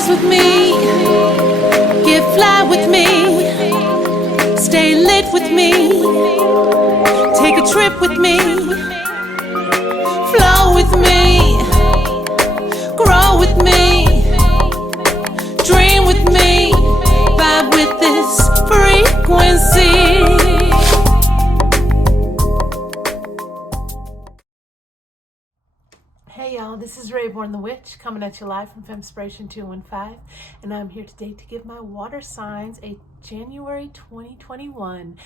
rise with me, get fly with me, stay lit with me, take a trip with me, flow with me, grow with me, dream with me, vibe with this frequency. Hey y'all, this is Rayborn the Witch coming at you live from Femspiration 215, and I'm here today to give my water signs a January 2021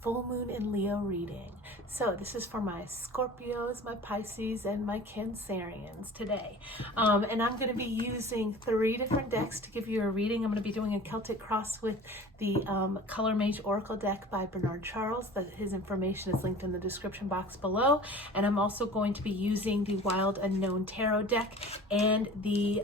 full moon in Leo reading. So this is for my Scorpios, my Pisces, and my Cancerians today. And I'm going to be using 3 different decks to give you a reading. I'm going to be doing a Celtic cross with the Color Mage Oracle deck by Bernard Charles. His information is linked in the description box below. And I'm also going to be using the Wild Unknown Tarot deck and the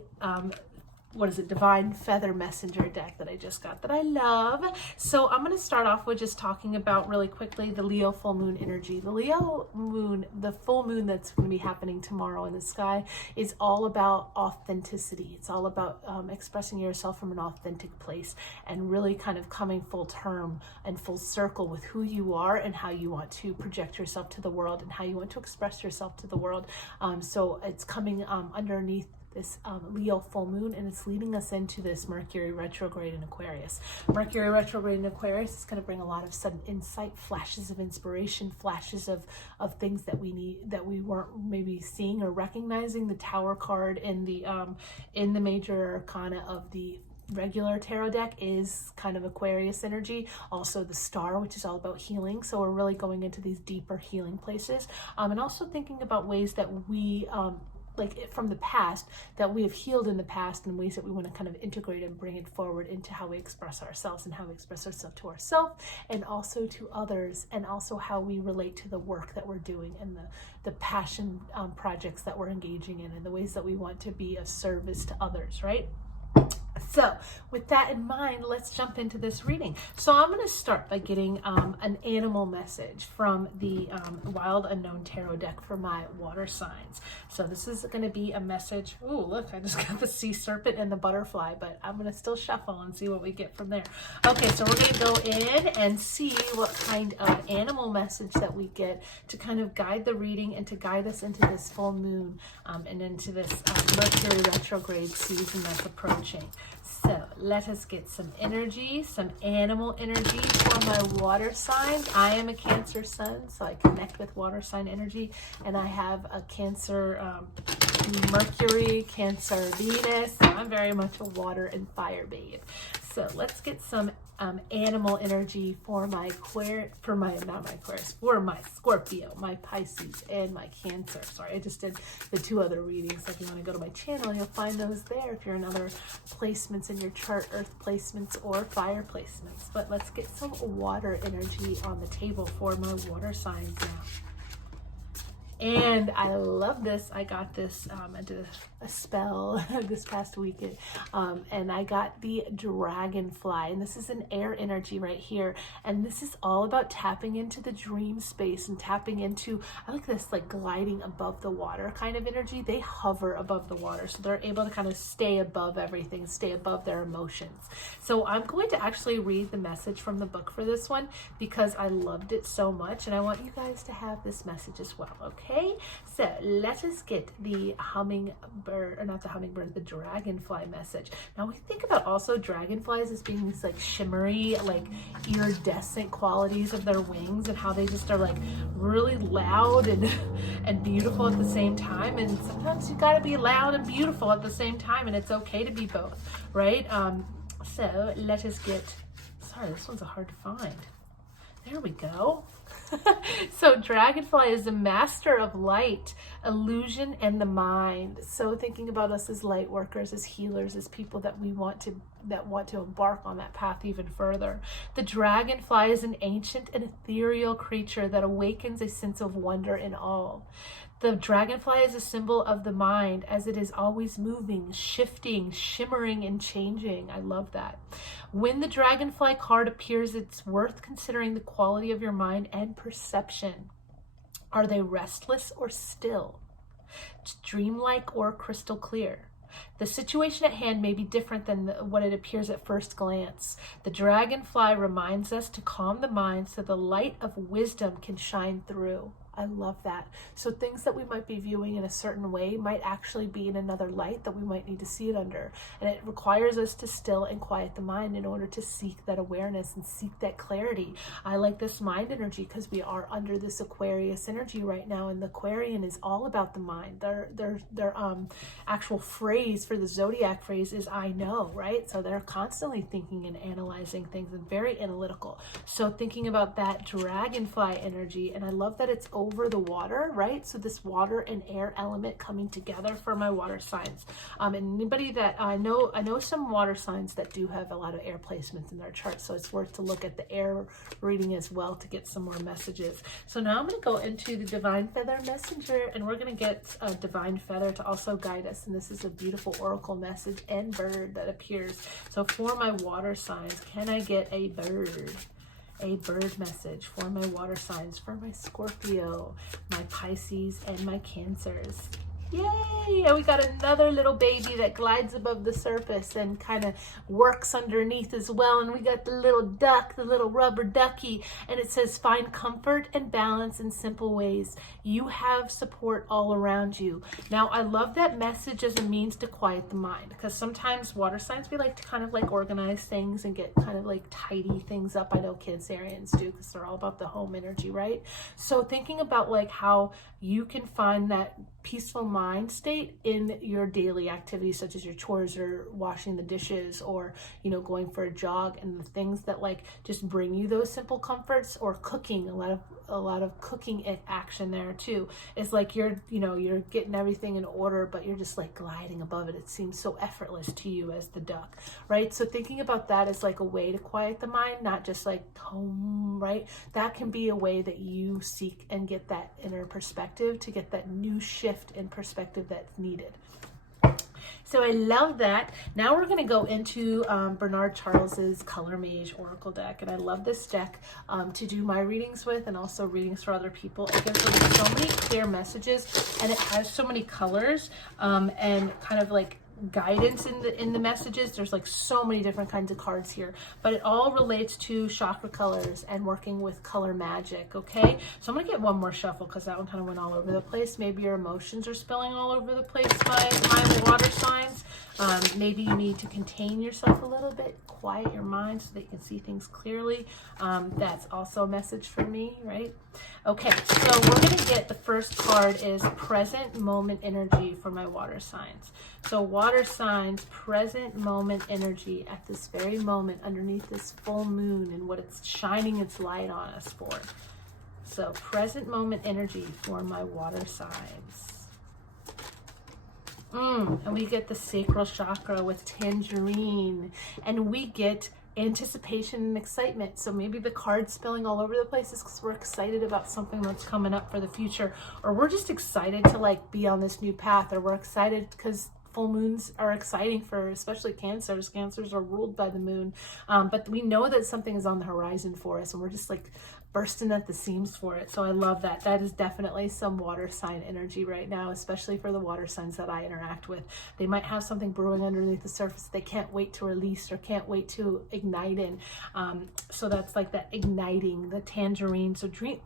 Divine Feather Messenger deck that I just got that I love. So I'm going to start off with just talking about really quickly the Leo full moon energy. The Leo moon, the full moon that's going to be happening tomorrow in the sky, is all about authenticity. It's all about expressing yourself from an authentic place and really kind of coming full term and full circle with who you are and how you want to project yourself to the world and how you want to express yourself to the world. So it's coming underneath this Leo full moon, and it's leading us into this Mercury retrograde in Aquarius. Mercury retrograde in Aquarius is going to bring a lot of sudden insight, flashes of inspiration, flashes of things that we need, that we weren't maybe seeing or recognizing. The Tower card in the major arcana of the regular tarot deck is kind of Aquarius energy. Also the Star, which is all about healing. So we're really going into these deeper healing places, and also thinking about ways that we like from the past, that we have healed in the past, in ways that we want to kind of integrate and bring it forward into how we express ourselves and how we express ourselves to ourselves and also to others, and also how we relate to the work that we're doing and the passion projects that we're engaging in and the ways that we want to be of service to others, right? So with that in mind, let's jump into this reading. So I'm going to start by getting an animal message from the Wild Unknown Tarot deck for my water signs. So this is going to be a message. Ooh, look, I just got the sea serpent and the butterfly, but I'm going to still shuffle and see what we get from there. Okay, so we're going to go in and see what kind of animal message that we get to kind of guide the reading and to guide us into this full moon and into this Mercury retrograde season that's approaching. So let us get some energy, some animal energy for my water signs. I am a Cancer sun, so I connect with water sign energy, and I have a Cancer Mercury, Cancer Venus. So I'm very much a water and fire babe. So let's get some animal energy for my Scorpio, my Pisces, and my Cancer. Sorry, I just did the 2 other readings. So if you want to go to my channel, you'll find those there if you're in other placements in your chart, earth placements or fire placements. But let's get some water energy on the table for my water signs now. And I love this. I got this, I did a spell this past weekend, and I got the dragonfly, and this is an air energy right here, and this is all about tapping into the dream space and tapping into, I like this, like gliding above the water kind of energy. They hover above the water, so they're able to kind of stay above everything, stay above their emotions. So I'm going to actually read the message from the book for this one because I loved it so much, and I want you guys to have this message as well, okay? So let us get the the dragonfly message. Now we think about also dragonflies as being these like shimmery, like iridescent qualities of their wings, and how they just are like really loud and beautiful at the same time. And sometimes you gotta be loud and beautiful at the same time, and it's okay to be both, right? So let us get, sorry, this one's hard to find. There we go. So dragonfly is a master of light, illusion, and the mind. So thinking about us as light workers, as healers, as people that want to embark on that path even further. The dragonfly is an ancient and ethereal creature that awakens a sense of wonder in all. The dragonfly is a symbol of the mind, as it is always moving, shifting, shimmering, and changing. I love that. When the dragonfly card appears, it's worth considering the quality of your mind and perception. Are they restless or still? Dreamlike or crystal clear? The situation at hand may be different than what it appears at first glance. The dragonfly reminds us to calm the mind so the light of wisdom can shine through. I love that. So things that we might be viewing in a certain way might actually be in another light that we might need to see it under. And it requires us to still and quiet the mind in order to seek that awareness and seek that clarity. I like this mind energy because we are under this Aquarius energy right now, and the Aquarian is all about the mind. Their actual phrase for the zodiac phrase is I know, right? So they're constantly thinking and analyzing things and very analytical. So thinking about that dragonfly energy, and I love that it's over the water, right? So this water and air element coming together for my water signs. And anybody that I know some water signs that do have a lot of air placements in their chart, so it's worth to look at the air reading as well to get some more messages. So now I'm going to go into the Divine Feather Messenger, and we're going to get a Divine Feather to also guide us. And this is a beautiful oracle message and bird that appears. So for my water signs, can I get a bird? A bird message for my water signs, for my Scorpio, my Pisces, and my Cancers. Yay! And we got another little baby that glides above the surface and kind of works underneath as well. And we got the little duck, the little rubber ducky, and it says, find comfort and balance in simple ways. You have support all around you. Now, I love that message as a means to quiet the mind, because sometimes water signs, we like to kind of like organize things and get kind of like tidy things up. I know Cancerians do, because they're all about the home energy, right? So thinking about like how you can find that peaceful mind state in your daily activities, such as your chores or washing the dishes or, you know, going for a jog, and the things that like just bring you those simple comforts, or cooking. A lot of cooking action there too. It's like you're getting everything in order, but you're just like gliding above it. It seems so effortless to you as the duck, right? So thinking about that as like a way to quiet the mind, not just like home, right? That can be a way that you seek and get that inner perspective, to get that new shift in perspective that's needed. So I love that. Now we're going to go into Bernard Charles's Color Mage Oracle deck. And I love this deck to do my readings with, and also readings for other people. It gives them so many clear messages, and it has so many colors and kind of like guidance in the messages. There's like so many different kinds of cards here, but it all relates to chakra colors and working with color magic. Okay, so I'm gonna get one more shuffle because that one kind of went all over the place. Maybe your emotions are spilling all over the place, my water signs. Maybe you need to contain yourself a little bit, quiet your mind so that you can see things clearly. That's also a message for me, right? Okay, so we're going to get, the first card is present moment energy for my water signs. So water signs, present moment energy at this very moment underneath this full moon and what it's shining its light on us for. So present moment energy for my water signs. And we get the sacral chakra with tangerine, and we get anticipation and excitement. So maybe the card's spilling all over the place is because we're excited about something that's coming up for the future, or we're just excited to like be on this new path, or we're excited because full moons are exciting for especially Cancers. Cancers are ruled by the moon, but we know that something is on the horizon for us, and we're just like bursting at the seams for it. So I love that. That is definitely some water sign energy right now, especially for the water signs that I interact with. They might have something brewing underneath the surface they can't wait to release or can't wait to ignite in. So that's like that igniting, the tangerine. So drink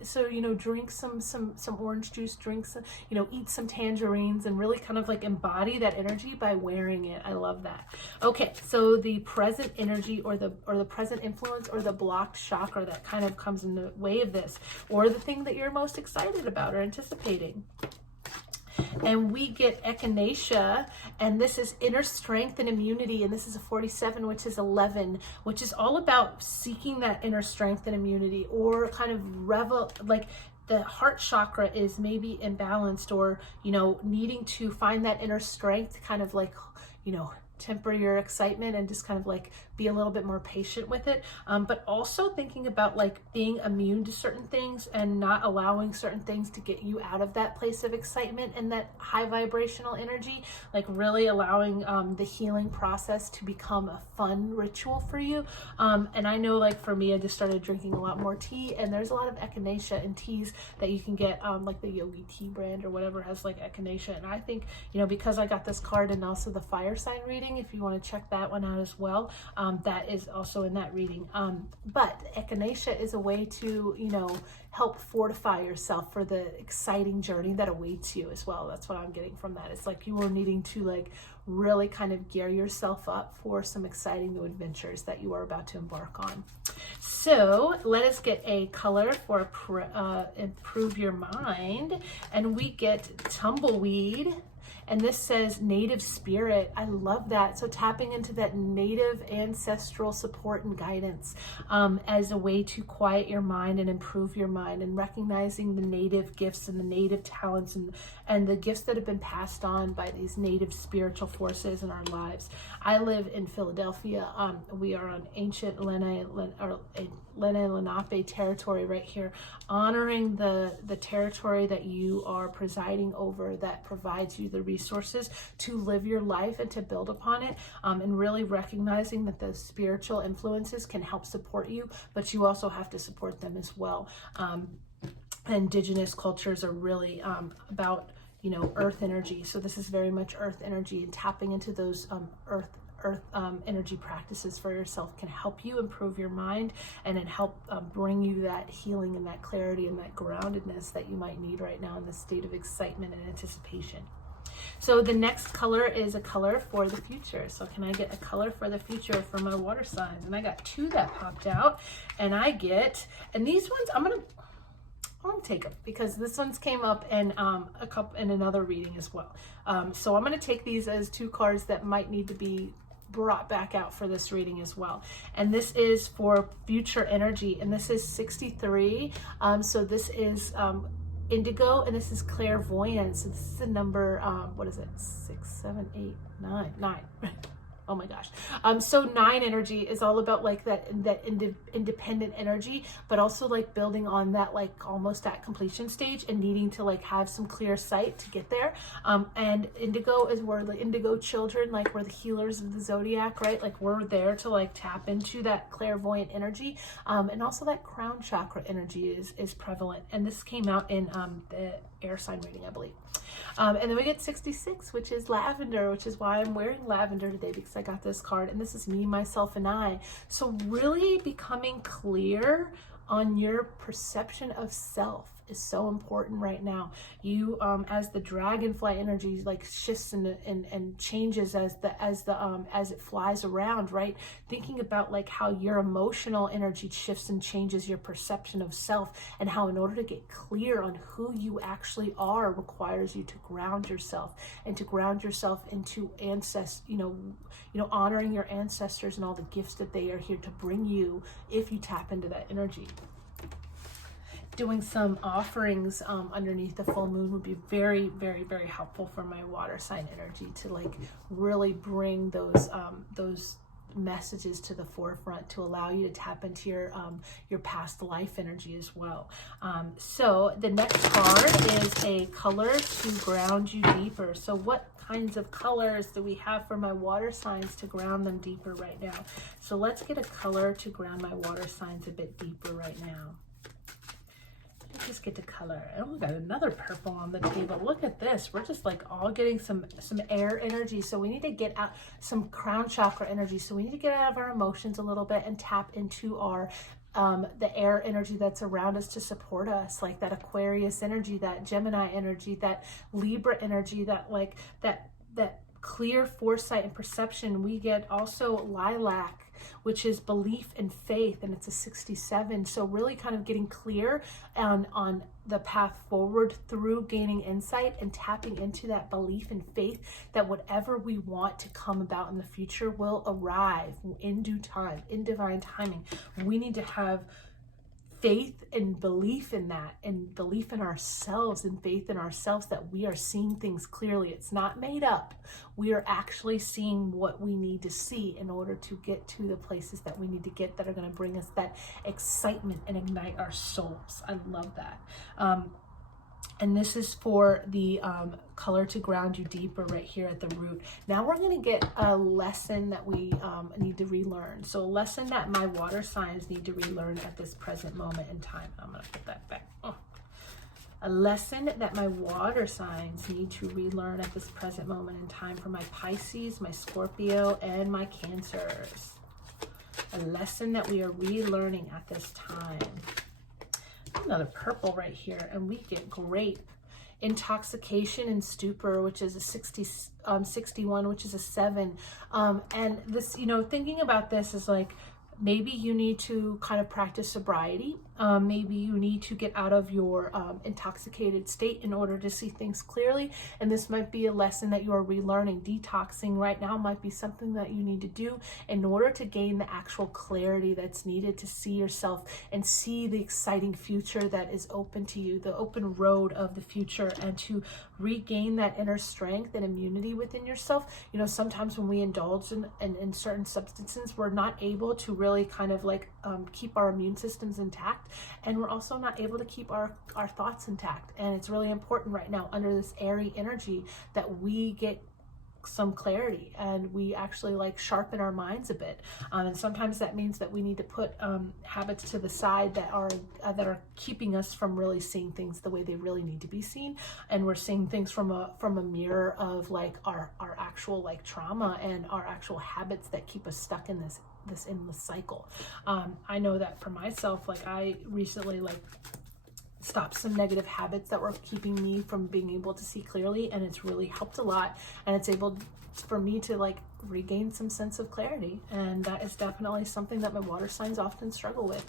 some orange juice, drink some, eat some tangerines, and really kind of like embody that energy by wearing it. I love that. Okay, so the present energy, or the present influence, or the blocked chakra that kind of comes in the way of this, or the thing that you're most excited about or anticipating. And we get echinacea, and this is inner strength and immunity, and this is a 47, which is 11, which is all about seeking that inner strength and immunity, or kind of like the heart chakra is maybe imbalanced, or needing to find that inner strength, kind of like temper your excitement and just kind of like be a little bit more patient with it. But also thinking about like being immune to certain things and not allowing certain things to get you out of that place of excitement and that high vibrational energy, like really allowing the healing process to become a fun ritual for you. And I know, like for me, I just started drinking a lot more tea, and there's a lot of echinacea in teas that you can get, like the Yogi Tea brand or whatever has like echinacea. And I think, you know, because I got this card and also the fire sign reading, if you want to check that one out as well, that is also in that reading. But echinacea is a way to, you know, help fortify yourself for the exciting journey that awaits you as well. That's what I'm getting from that. It's like you are needing to like really kind of gear yourself up for some exciting new adventures that you are about to embark on. So let us get a color for improve your mind, and we get tumbleweed. And this says native spirit. I love that. So tapping into that native ancestral support and guidance as a way to quiet your mind and improve your mind, and recognizing the native gifts and the native talents and the gifts that have been passed on by these native spiritual forces in our lives. I live in Philadelphia. We are on ancient Lenape territory right here, honoring the territory that you are presiding over, that provides you the resources to live your life and to build upon it, and really recognizing that those spiritual influences can help support you, but you also have to support them as well. Indigenous cultures are really about, you know, earth energy. So this is very much earth energy, and tapping into those earth energy practices for yourself can help you improve your mind and then help bring you that healing and that clarity and that groundedness that you might need right now in this state of excitement and anticipation. So the next color is a color for the future. So can I get a color for the future for my water signs? And I got two that popped out, and and these ones I'm gonna take them because this one's came up in in another reading as well. So I'm going to take these as two cards that might need to be brought back out for this reading as well. And this is for future energy, and this is 63. So this is indigo, and this is clairvoyance. So this is the number, what is it? 6, 7, 8, 9. Oh my gosh. So 9 energy is all about like that independent energy, but also like building on that, like almost at completion stage and needing to like have some clear sight to get there. And indigo is where the indigo children, like we're the healers of the zodiac, right? Like we're there to like tap into that clairvoyant energy. And also that crown chakra energy is prevalent. And this came out in the air sign reading, I believe. And then we get 66, which is lavender, which is why I'm wearing lavender today, because I got this card, and this is me, myself, and I. So really becoming clear on your perception of self is so important right now. You as the dragonfly energy like shifts and changes as it flies around, right? Thinking about like how your emotional energy shifts and changes your perception of self, and how in order to get clear on who you actually are requires you to ground yourself, and to ground yourself into honoring your ancestors and all the gifts that they are here to bring you if you tap into that energy. Doing some offerings underneath the full moon would be very, very, very helpful for my water sign energy to like really bring those messages to the forefront to allow you to tap into your past life energy as well. So the next card is a color to ground you deeper. So what kinds of colors do we have for my water signs to ground them deeper right now? So let's get a color to ground my water signs a bit deeper right now. Just get to color. Oh, we got another purple on the table. Look at this. We're just like all getting some air energy. So we need to get out some crown chakra energy. So we need to get out of our emotions a little bit and tap into our the air energy that's around us to support us, like that Aquarius energy, that Gemini energy, that Libra energy, that clear foresight and perception. We get also lilac, which is belief and faith, and it's a 67. So really kind of getting clear on the path forward through gaining insight and tapping into that belief and faith that whatever we want to come about in the future will arrive in due time, in divine timing. We need to have faith and belief in that, and belief in ourselves, and faith in ourselves that we are seeing things clearly. It's not made up. We are actually seeing what we need to see in order to get to the places that we need to get, that are going to bring us that excitement and ignite our souls. I love that. And this is for the color to ground you deeper right here at the root. Now we're going to get a lesson that we need to relearn. So a lesson that my water signs need to relearn at this present moment in time. I'm going to put that back. Oh. A lesson that my water signs need to relearn at this present moment in time for my Pisces, my Scorpio, and my Cancers. A lesson that we are relearning at this time. Another purple right here, and we get grape, intoxication and stupor, which is a 61, which is a 7. And this, thinking about this is like, maybe you need to kind of practice sobriety. Maybe you need to get out of your intoxicated state in order to see things clearly. And this might be a lesson that you are relearning. Detoxing right now might be something that you need to do in order to gain the actual clarity that's needed to see yourself and see the exciting future that is open to you, the open road of the future, and to regain that inner strength and immunity within yourself. Sometimes when we indulge in certain substances, we're not able to really kind of like keep our immune systems intact, and we're also not able to keep our thoughts intact. And it's really important right now under this airy energy that we get some clarity and we actually like sharpen our minds a bit. And sometimes that means that we need to put habits to the side that are keeping us from really seeing things the way they really need to be seen. And we're seeing things from a mirror of like our actual like trauma and our actual habits that keep us stuck in this endless cycle. I know that for myself, like I recently stopped some negative habits that were keeping me from being able to see clearly, and it's really helped a lot, and it's able for me to like regain some sense of clarity, and that is definitely something that my water signs often struggle with.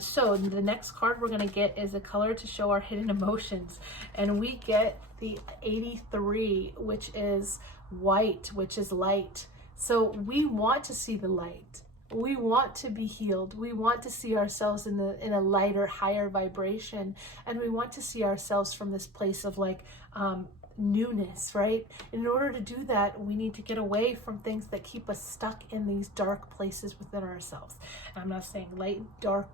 So the next card we're going to get is a color to show our hidden emotions, and we get the 83, which is white, which is light. So we want to see the light. We want to be healed. We want to see ourselves in a lighter, higher vibration. And we want to see ourselves from this place of like newness, right? In order to do that, we need to get away from things that keep us stuck in these dark places within ourselves. And I'm not saying light, dark,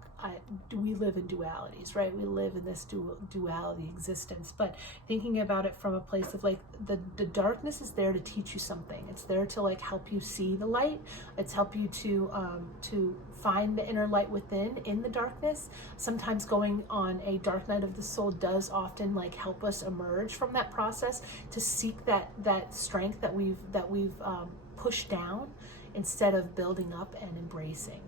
we live in dualities, right? We live in this duality existence, but thinking about it from a place of like the darkness is there to teach you something. It's there to like help you see the light. It's help you to find the inner light within in the darkness. Sometimes going on a dark night of the soul does often like help us emerge from that process to seek that strength that we've pushed down, instead of building up and embracing.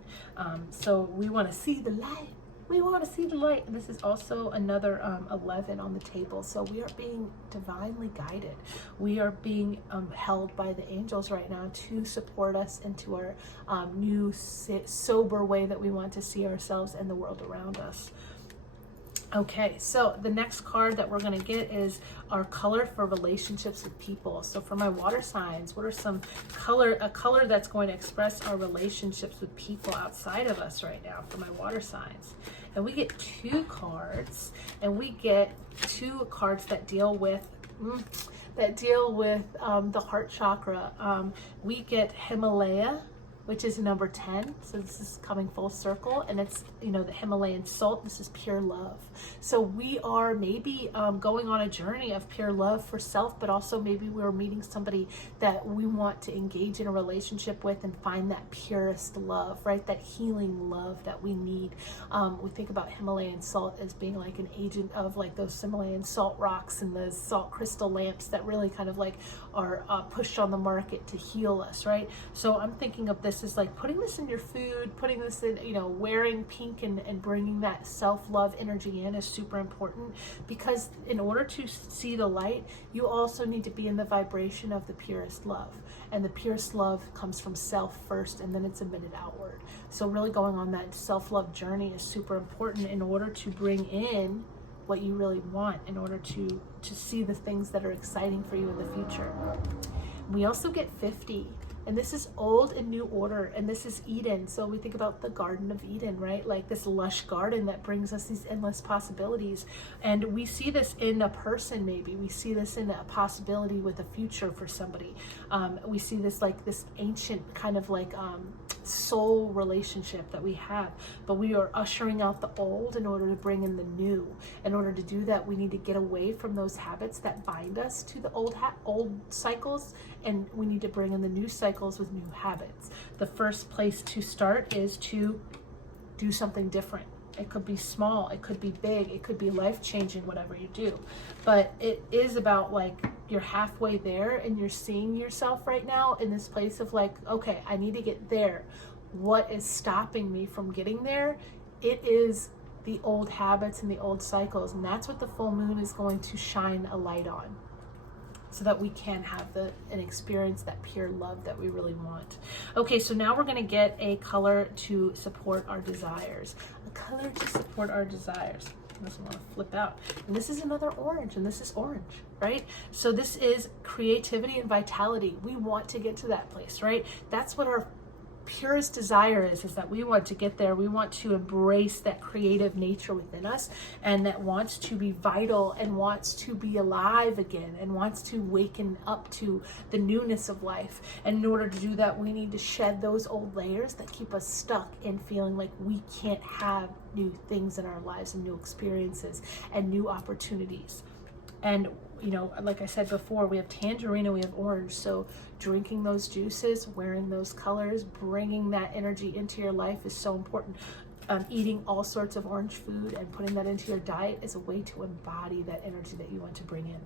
So we want to see the light. We want to see the light. And this is also another 11 on the table. So we are being divinely guided. We are being held by the angels right now to support us into our new sober way that we want to see ourselves and the world around us. Okay, so the next card that we're going to get is our color for relationships with people. So for my water signs, what are some a color that's going to express our relationships with people outside of us right now for my water signs? And we get 2 cards, and we get 2 cards that deal with the heart chakra. We get Himalaya, which is number 10. So this is coming full circle, and it's, the Himalayan salt. This is pure love. So we are maybe going on a journey of pure love for self, but also maybe we're meeting somebody that we want to engage in a relationship with and find that purest love, right? That healing love that we need. We think about Himalayan salt as being like an agent of like those Himalayan salt rocks and the salt crystal lamps that really kind of like are pushed on the market to heal us, right? So I'm thinking of this is like putting this in your food, putting this in, wearing pink and bringing that self-love energy in is super important, because in order to see the light, you also need to be in the vibration of the purest love. And the purest love comes from self first, and then it's emitted outward. So really going on that self-love journey is super important in order to bring in what you really want, in order to see the things that are exciting for you in the future. We also get 50. And this is old and new order, and this is Eden. So we think about the Garden of Eden, right? Like this lush garden that brings us these endless possibilities. And we see this in a person, maybe. We see this in a possibility with a future for somebody. We see this like this ancient kind of like soul relationship that we have, but we are ushering out the old in order to bring in the new. In order to do that, we need to get away from those habits that bind us to the old cycles, and we need to bring in the new cycles with new habits. The first place to start is to do something different. It could be small, it could be big, it could be life-changing, whatever you do. But it is about like you're halfway there and you're seeing yourself right now in this place of like, okay, I need to get there. What is stopping me from getting there? It is the old habits and the old cycles, and that's what the full moon is going to shine a light on, so that we can have an experience that pure love that we really want. Okay, so now we're gonna get a color to support our desires. A color to support our desires. I doesn't want to flip out. And this is another orange, and this is orange, right? So this is creativity and vitality. We want to get to that place, right? That's what our purest desire is that we want to get there. We want to embrace that creative nature within us, and that wants to be vital and wants to be alive again and wants to waken up to the newness of life. And in order to do that, we need to shed those old layers that keep us stuck in feeling like we can't have new things in our lives and new experiences and new opportunities. And you know, like I said before, we have tangerine and we have orange. So drinking those juices, wearing those colors, bringing that energy into your life is so important. Eating all sorts of orange food and putting that into your diet is a way to embody that energy that you want to bring in.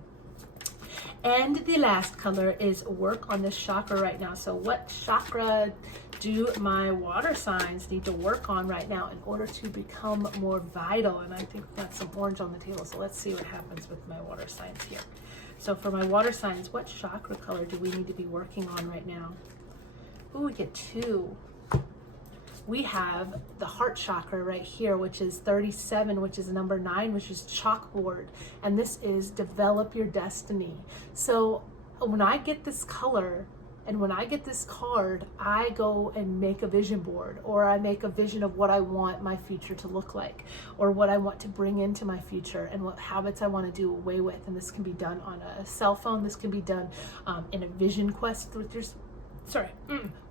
And the last color is work on this chakra right now. So what chakra do my water signs need to work on right now in order to become more vital? And I think we've got some orange on the table, so let's see what happens with my water signs here. So for my water signs, what chakra color do we need to be working on right now? Ooh, we get two. We have the heart chakra right here, which is 37, which is number 9, which is chalkboard. And this is develop your destiny. So when I get this color and when I get this card, I go and make a vision board, or I make a vision of what I want my future to look like, or what I want to bring into my future, and what habits I want to do away with. And this can be done on a cell phone. This can be done in a vision quest with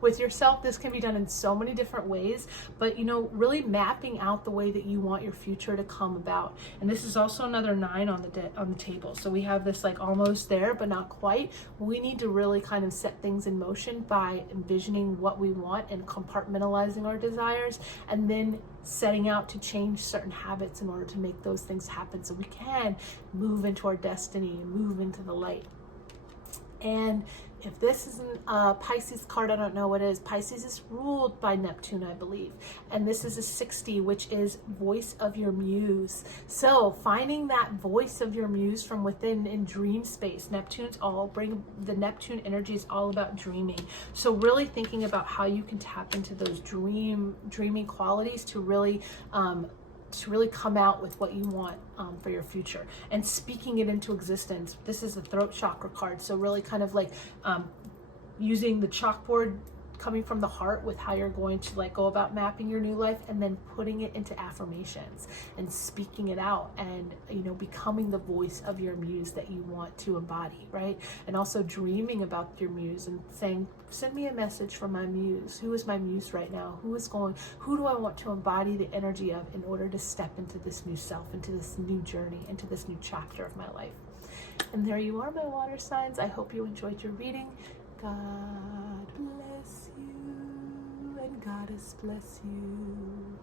with yourself. This can be done in so many different ways, but you know, really mapping out the way that you want your future to come about. And this is also another 9 on the table. So we have this like almost there, but not quite. We need to really kind of set things in motion by envisioning what we want and compartmentalizing our desires, and then setting out to change certain habits in order to make those things happen, so we can move into our destiny and move into the light. And if this isn't a Pisces card, I don't know what is. Pisces is ruled by Neptune, I believe. And this is a 60, which is voice of your muse. So finding that voice of your muse from within in dream space. The Neptune energy is all about dreaming. So really thinking about how you can tap into those dreamy qualities to really come out with what you want for your future, and speaking it into existence. This is the throat chakra card. So really kind of like using the chalkboard coming from the heart with how you're going to like go about mapping your new life, and then putting it into affirmations and speaking it out, and you know, becoming the voice of your muse that you want to embody, right? And also dreaming about your muse and saying, send me a message from my muse. Who is my muse right now? Who do I want to embody the energy of in order to step into this new self, into this new journey, into this new chapter of my life? And there you are, my water signs. I hope you enjoyed your reading. God bless you, and Goddess bless you.